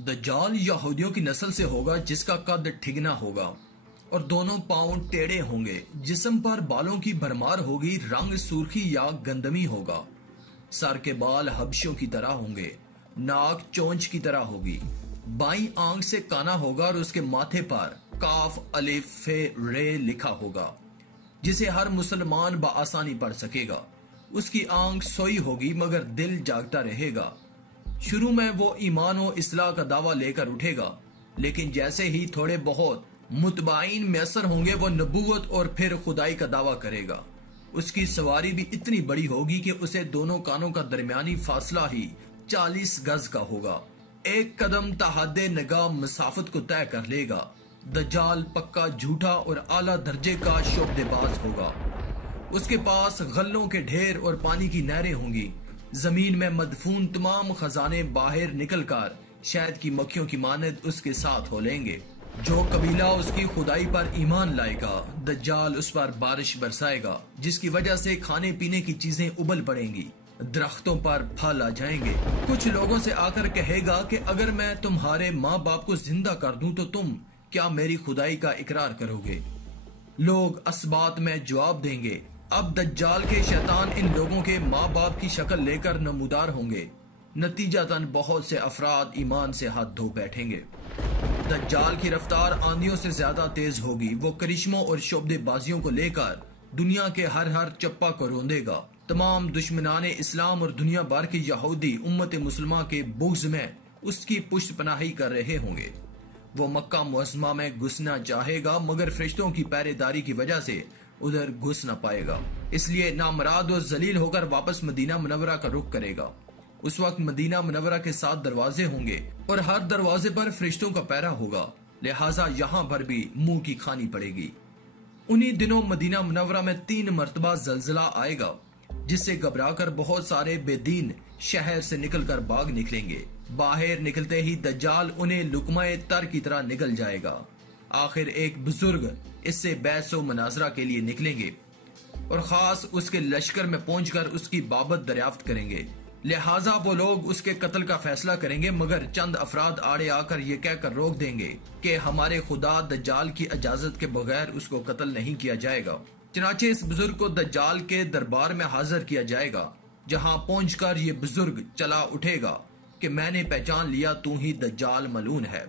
दज्जाल यहूदियों की नस्ल से होगा जिसका कद ठिगना होगा और दोनों पांव टेढ़े होंगे, जिस्म पर बालों की भरमार होगी, रंग सुर्खी या गंदमी होगा, सर के बाल हबशियों की तरह होंगे, नाक चोंच की तरह होगी, बाईं आंख से काना होगा और उसके माथे पर काफ अलिफ फे रे लिखा होगा जिसे हर मुसलमान बआसानी पढ़ सकेगा। उसकी आंख सोई होगी मगर दिल जागता रहेगा। शुरू में वो ईमान और इस्लाह का दावा लेकर उठेगा, लेकिन जैसे ही थोड़े बहुत मुतबाइन मैसर होंगे वो नबूवत और फिर खुदाई का दावा करेगा। उसकी सवारी भी इतनी बड़ी होगी कि उसे दोनों कानों का दरमियानी फासला ही 40 गज का होगा। एक कदम तहादे नगाह मसाफत को तय कर लेगा। दज्जाल पक्का झूठा और आला दर्जे का शोबदेबाज होगा। उसके पास गल्लों के ढेर और पानी की नहरें होंगी। जमीन में मदफून तमाम खजाने बाहर निकलकर शहद की मक्खियों की मानद उसके साथ हो लेंगे। जो कबीला उसकी खुदाई पर ईमान लाएगा, दज्जाल उस पर बारिश बरसाएगा, जिसकी वजह से खाने पीने की चीजें उबल पड़ेंगी, दरख्तों पर फल आ जाएंगे। कुछ लोगों से आकर कहेगा कि अगर मैं तुम्हारे माँ बाप को जिंदा कर दूं तो तुम क्या मेरी खुदाई का इकरार करोगे? लोग असबात में जवाब देंगे। अब दज्जाल के शैतान इन लोगों के माँ बाप की शक्ल लेकर नमूदार होंगे। नतीजतन बहुत से अफराद ईमान से हाथ धो बैठेंगे। दज्जाल की रफ्तार आंधियों से ज्यादा तेज होगी। वो करिश्मों और शोबदेबाजियों को लेकर दुनिया के हर चप्पा को रोंदेगा। तमाम दुश्मनाने इस्लाम और दुनिया भर के यहूदी उम्मत मुसलमान के बुग़्ज़ में उसकी पुष्ट पनाही कर रहे होंगे। वो मक्का मुअज़्ज़मा में घुसना चाहेगा मगर फरिश्तों की पहरेदारी की वजह से उधर घुस न पाएगा, इसलिए नामराद और जलील होकर वापस मदीना मुनव्वरा का रुख करेगा। उस वक्त मदीना मुनव्वरा के 7 दरवाजे होंगे और हर दरवाजे पर फरिश्तों का पहरा होगा, लिहाजा यहाँ पर भी मुंह की खानी पड़ेगी। उन्हीं दिनों मदीना मुनव्वरा में 3 मरतबा जलजला आएगा, जिससे घबराकर बहुत सारे बेदीन शहर से निकलकर भाग निकलेंगे। बाहर निकलते ही दज्जाल उन्हें लुकमाए तर की तरह निकल जाएगा। आखिर एक बुजुर्ग इससे बहसो मनाजरा के लिए निकलेंगे और खास उसके लश्कर में पहुंचकर उसकी बाबत दरियाफ्त करेंगे। लिहाजा वो लोग उसके कत्ल का फैसला करेंगे, मगर चंद अफराद आड़े आकर ये कहकर रोक देंगे कि हमारे खुदा दज्जाल की इजाजत के बगैर उसको कत्ल नहीं किया जाएगा। चनाचे इस बुजुर्ग को दज्जाल के दरबार में हाजिर किया जाएगा, जहां पहुंचकर ये बुजुर्ग चला उठेगा कि मैंने पहचान लिया, तू ही दज्जाल मलून है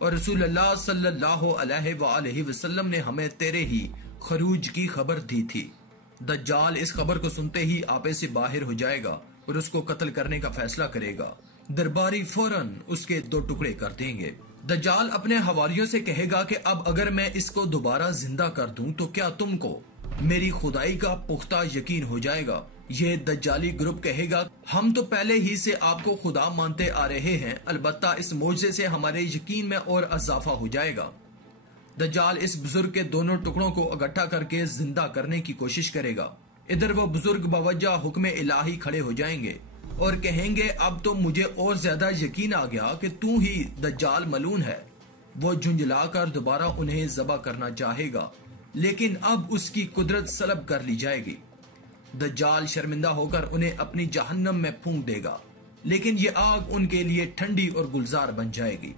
और रसूलुल्लाह सल्लल्लाहु अलैहि वसल्लम ने हमें तेरे ही खरूज की खबर दी थी। दज्जाल इस खबर को सुनते ही आपे से बाहर हो जाएगा और उसको कत्ल करने का फैसला करेगा। दरबारी फौरन उसके 2 टुकड़े कर देंगे। दज्जाल अपने हवारियों से कहेगा कि अब अगर मैं इसको दोबारा जिंदा कर दूं तो क्या तुमको मेरी खुदाई का पुख्ता यकीन हो जाएगा? ये दज्जाली ग्रुप कहेगा, हम तो पहले ही से आपको खुदा मानते आ रहे हैं, अलबत्ता इस मौजज़े से हमारे यकीन में और इजाफा हो जाएगा। दज्जाल इस बुजुर्ग के दोनों टुकड़ों को इकट्ठा करके जिंदा करने की कोशिश करेगा। इधर वो बुजुर्ग बवजह हुक्म इलाही खड़े हो जाएंगे और कहेंगे, अब तो मुझे और ज्यादा यकीन आ गया कि तू ही दज्जाल मलून है। वो झुंझलाकर दोबारा उन्हें ज़बह करना चाहेगा, लेकिन अब उसकी कुदरत सलब कर ली जाएगी। दज्जाल शर्मिंदा होकर उन्हें अपनी जहन्नम में फूंक देगा, लेकिन ये आग उनके लिए ठंडी और गुलजार बन जाएगी।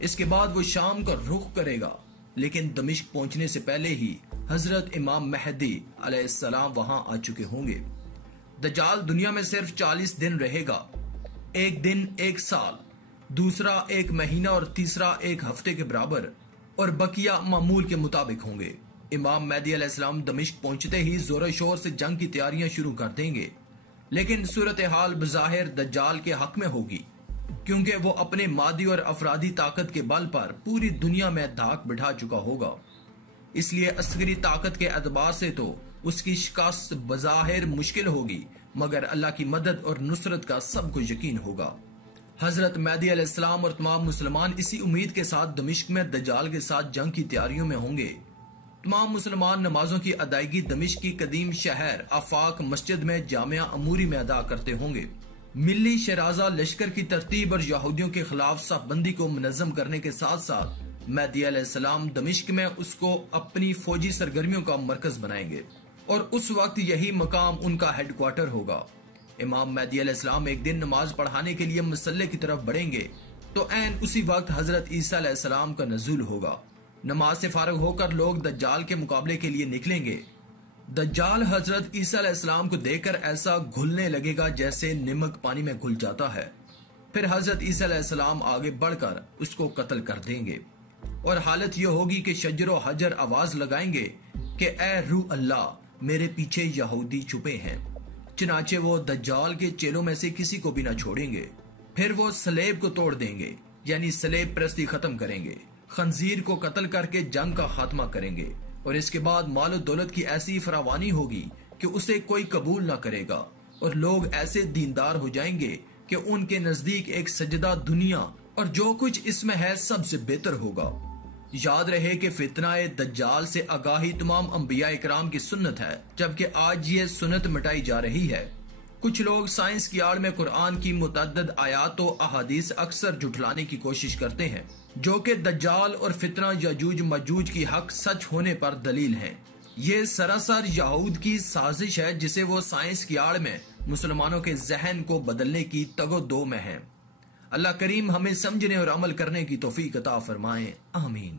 इसके बाद वो शाम का रुख करेगा, लेकिन दमिश्क पहुंचने से पहले ही हजरत इमाम महदी अलैहिस्सलाम वहां आ चुके होंगे। दज्जाल दुनिया में सिर्फ 40 दिन रहेगा। एक दिन 1 साल, दूसरा 1 महीना और तीसरा 1 हफ्ते के बराबर, और बकिया मामूल के मुताबिक होंगे। इमाम महदी अलैहिस्सलाम दमिश्क पहुंचते ही जोर शोर से जंग की तैयारियां शुरू कर देंगे, लेकिन सूरत हाल बज़ाहिर दज्जाल के हक में होगी, क्योंकि वो अपने मादी और अफरादी ताकत के बल पर पूरी दुनिया में धाक बिठा चुका होगा। इसलिए अस्करी ताकत के एतबार से तो उसकी शिकस्त बज़ाहिर मुश्किल होगी, मगर अल्लाह की मदद और नुसरत का सबको यकीन होगा। हजरत महदी अलैहिस्सलाम और तमाम मुसलमान इसी उम्मीद के साथ दमिश्क में दज्जाल के साथ जंग की तैयारियों में होंगे। तमाम मुसलमान नमाजों की अदायगी दमिश्क की कदीम शहर आफाक मस्जिद में जामिया अमूरी में अदा करते होंगे। मिल्ली शराजा लश्कर की तरतीब और यहूदियों के खिलाफ सफबंदी को मुनज़्ज़म करने के साथ साथ महदी अलैहिस्सलाम दमिश्क में उसको अपनी फौजी सरगर्मियों का मरकज बनाएंगे और उस वक्त यही मकाम उनका हेडक्वार्टर होगा। इमाम महदी अलैहिस्सलाम एक दिन नमाज पढ़ाने के लिए मसल्ले की तरफ बढ़ेंगे। तो ऐन उसी वक्त हजरत ईसा अलैहिस्सलाम का नज़ुल होगा। नमाज से फारग होकर लोग दज्जाल के मुकाबले के लिए निकलेंगे। दज्जाल हजरत ईसा अलैहिस्सलाम को देखकर ऐसा घुलने लगेगा जैसे नमक पानी में घुल जाता है। फिर हजरत ईसा अलैहिस्सलाम आगे बढ़कर उसको कत्ल कर देंगे और हालत यह होगी कि शजर व हजर आवाज लगाएंगे कि ए रूह अल्लाह, मेरे पीछे यहूदी छुपे हैं। चनाचे वो दज्जाल के चेलों में से किसी को भी ना छोड़ेंगे। फिर वो सलेब को तोड़ देंगे, यानी सलेब परस्ती खत्म करेंगे, खंजीर को कत्ल करके जंग का खात्मा करेंगे और इसके बाद मालो दौलत की ऐसी फरावानी होगी कि उसे कोई कबूल ना करेगा और लोग ऐसे दीनदार हो जाएंगे कि उनके नजदीक एक सजदा दुनिया और जो कुछ इसमें है सबसे बेहतर होगा। याद रहे कि फितनाए दज्जाल से आगाही तमाम अंबिया इकराम की सुन्नत है, जबकि आज ये सुन्नत मिटाई जा रही है। कुछ लोग साइंस की आड़ में कुरान की मुतअद्दिद आयात और अहादीस अक्सर झुठलाने की कोशिश करते हैं, जो कि दज्जाल और फितना यजूज मजूज की हक सच होने पर दलील हैं। ये सरासर यहूद की साजिश है जिसे वो साइंस की आड़ में मुसलमानों के जहन को बदलने की तगोदो में है। अल्लाह करीम हमें समझने और अमल करने की तौफीक अता फरमाए। आमीन।